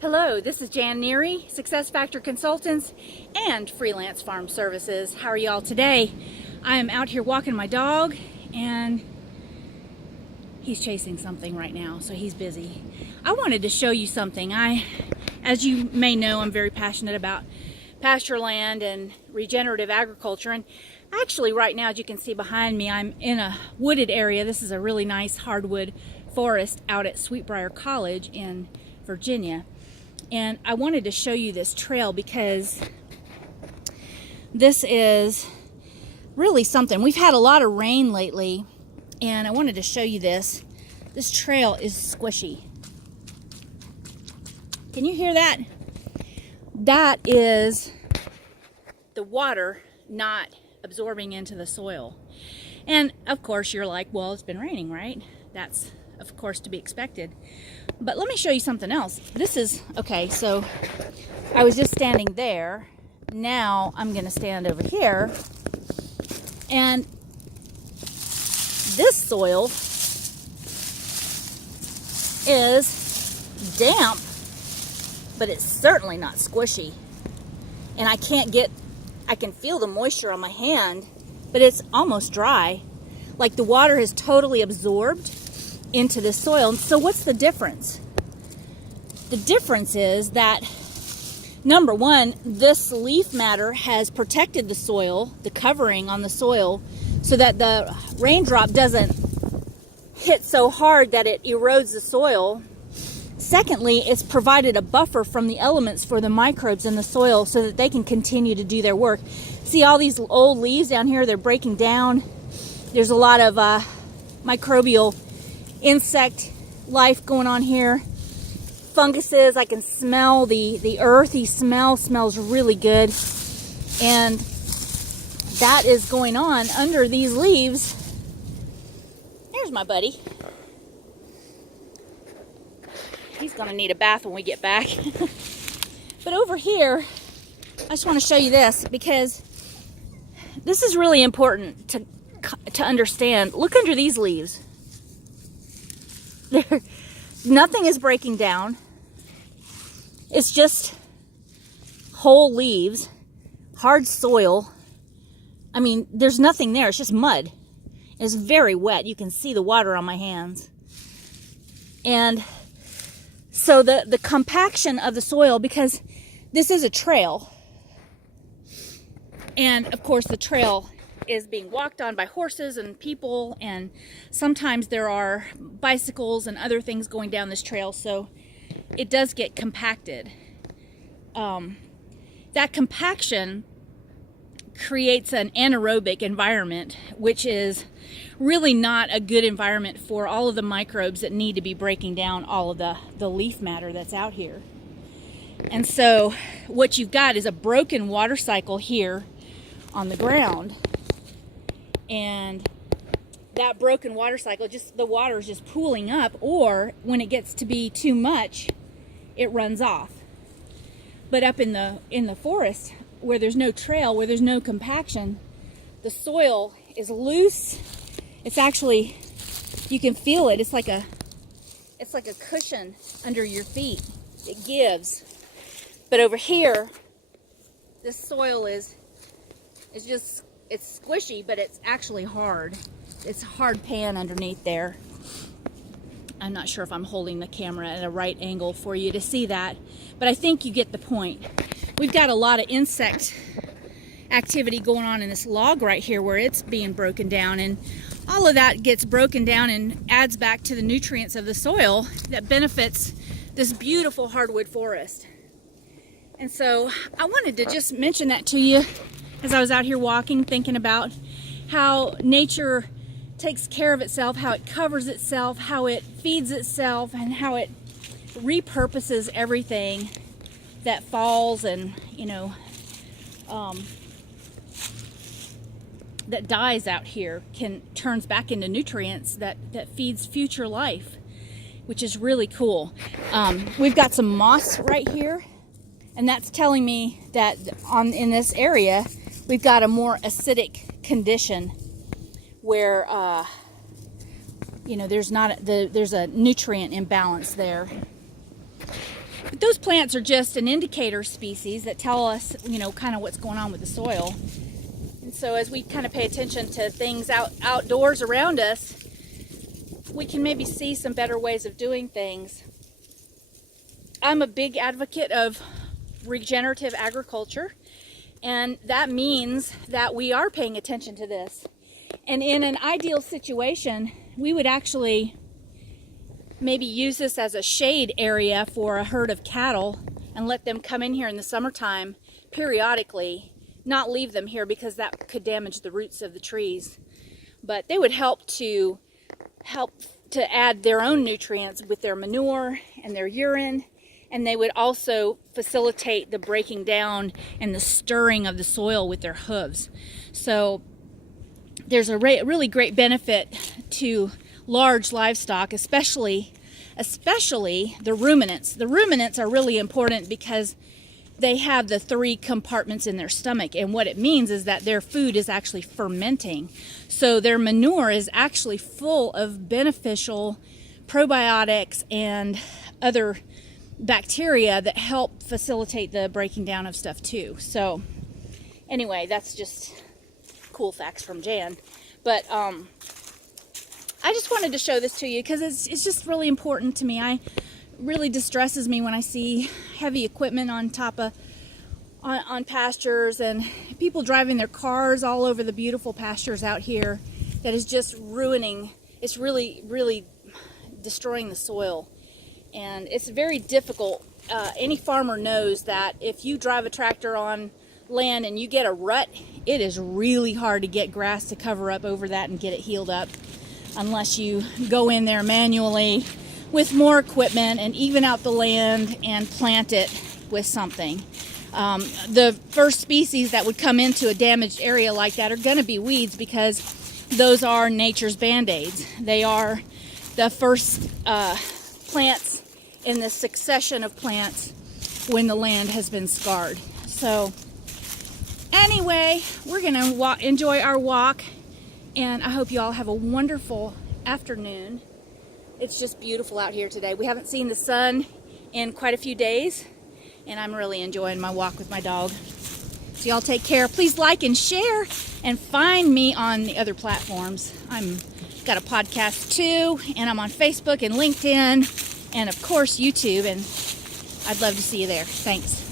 Hello, this is Jan Neary, Success Factor Consultants and Freelance Farm Services. How are you all today? I am out here walking my dog and he's chasing something right now, so he's busy. I wanted to show you something. As you may know, I'm very passionate about pasture land and regenerative agriculture, and actually right now, as you can see behind me, I'm in a wooded area. This is a really nice hardwood forest out at Sweetbriar College in Virginia. And I wanted to show you this trail because this is really something. We've had a lot of rain lately, and I wanted to show you this. This trail is squishy. Can you hear that? That is the water not absorbing into the soil. And of course you're like, well, it's been raining, right? That's of course to be expected. But let me show you something else. This is, okay, so I was just standing there. Now I'm gonna stand over here. And this soil is damp, but it's certainly not squishy. And I can feel the moisture on my hand, but it's almost dry. Like the water has totally absorbed into the soil. And so what's the difference? The difference is that, number one, this leaf matter has protected the soil, the covering on the soil, so that the raindrop doesn't hit so hard that it erodes the soil. Secondly, it's provided a buffer from the elements for the microbes in the soil so that they can continue to do their work. See all these old leaves down here, they're breaking down. There's a lot of microbial insect life going on here. Funguses, I can smell the earthy smell, smells really good. And that is going on under these leaves. There's my buddy. He's gonna need a bath when we get back. But over here, I just want to show you this because this is really important to understand. Look under these leaves. Nothing is breaking down. It's just whole leaves, hard soil. I mean, there's nothing there. It's just mud. It's very wet. You can see the water on my hands. And so the compaction of the soil, because this is a trail, and of course the trail is being walked on by horses and people, and sometimes there are bicycles and other things going down this trail, so it does get compacted. That compaction creates an anaerobic environment, which is really not a good environment for all of the microbes that need to be breaking down all of the leaf matter that's out here. And so what you've got is a broken water cycle here on the ground. And that broken water cycle, just the water is just pooling up, or when it gets to be too much, it runs off. But up in the forest, where there's no trail, where there's no compaction, the soil is loose. It's actually, you can feel it. It's like a cushion under your feet. It gives. But over here, this soil is just, it's squishy, but it's actually hard. It's hard pan underneath there. I'm not sure if I'm holding the camera at a right angle for you to see that, but I think you get the point. We've got a lot of insect activity going on in this log right here where it's being broken down, and all of that gets broken down and adds back to the nutrients of the soil that benefits this beautiful hardwood forest. And so I wanted to just mention that to you as I was out here walking, thinking about how nature takes care of itself, how it covers itself, how it feeds itself, and how it repurposes everything that falls and, that dies out here, turns back into nutrients that feeds future life, which is really cool. We've got some moss right here, and that's telling me that in this area we've got a more acidic condition where there's a nutrient imbalance there. those plants are just an indicator species that tell us, kind of what's going on with the soil. And so as we kind of pay attention to things outdoors around us, we can maybe see some better ways of doing things. I'm a big advocate of regenerative agriculture, and that means that we are paying attention to this. And in an ideal situation, we would actually maybe use this as a shade area for a herd of cattle and let them come in here in the summertime periodically, not leave them here because that could damage the roots of the trees. But they would help to add their own nutrients with their manure and their urine, and they would also facilitate the breaking down and the stirring of the soil with their hooves. So there's a really great benefit to large livestock, especially the ruminants. The ruminants are really important because they have the 3 compartments in their stomach, and what it means is that their food is actually fermenting. So their manure is actually full of beneficial probiotics and other bacteria that help facilitate the breaking down of stuff too. So anyway, that's just cool facts from Jan. But I just wanted to show this to you because it's just really important to me. It really distresses me when I see heavy equipment on top of on pastures and people driving their cars all over the beautiful pastures out here. That is just ruining. It's really, really destroying the soil, and it's very difficult. Any farmer knows that if you drive a tractor on land and you get a rut, it is really hard to get grass to cover up over that and get it healed up, unless you go in there manually with more equipment and even out the land and plant it with something. The first species that would come into a damaged area like that are going to be weeds, because those are nature's band-aids. They are the first plants in the succession of plants when the land has been scarred. So anyway, we're going to enjoy our walk, and I hope you all have a wonderful afternoon. It's just beautiful out here today. We haven't seen the sun in quite a few days, and I'm really enjoying my walk with my dog. So y'all take care. Please like and share, and find me on the other platforms. I'm got a podcast too, and I'm on Facebook and LinkedIn, and of course YouTube, and I'd love to see you there. Thanks.